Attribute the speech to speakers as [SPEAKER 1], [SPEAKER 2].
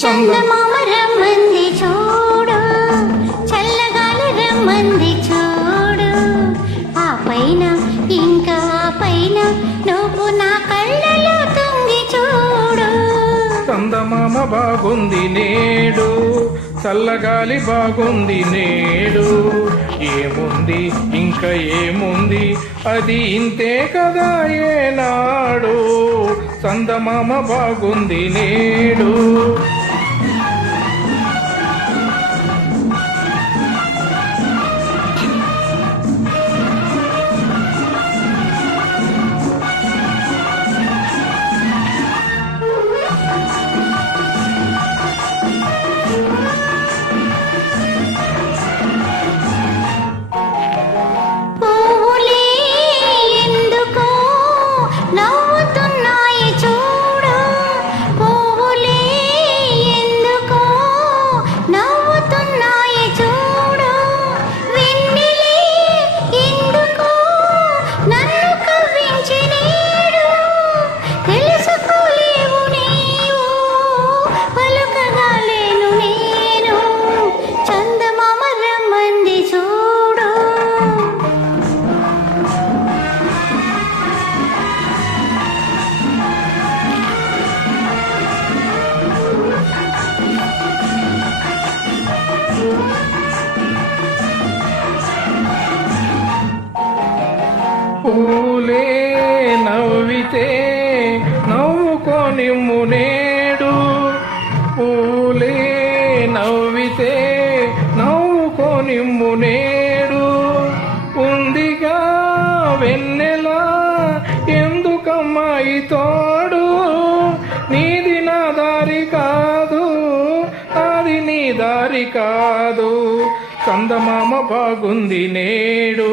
[SPEAKER 1] చందమామ రమ్మంది
[SPEAKER 2] బాగుంది నేడు చల్లగాలి బాగుంది నేడు. ఏముంది? ఇంకా ఏముంది? అది ఇంతే కదా ఏనాడు. చందమామ బాగుంది నేడు. Not నవ్వితే నవ్వుకొని నేడు. పూలే నవ్వితే నవ్వుకొని నేడు. ఉందిగా వెన్నెలా ఎందుకమ్మాయి తోడు? నీది నా దారి కాదు అది నీ దారి కాదు. చందమామ బాగుంది నేడు.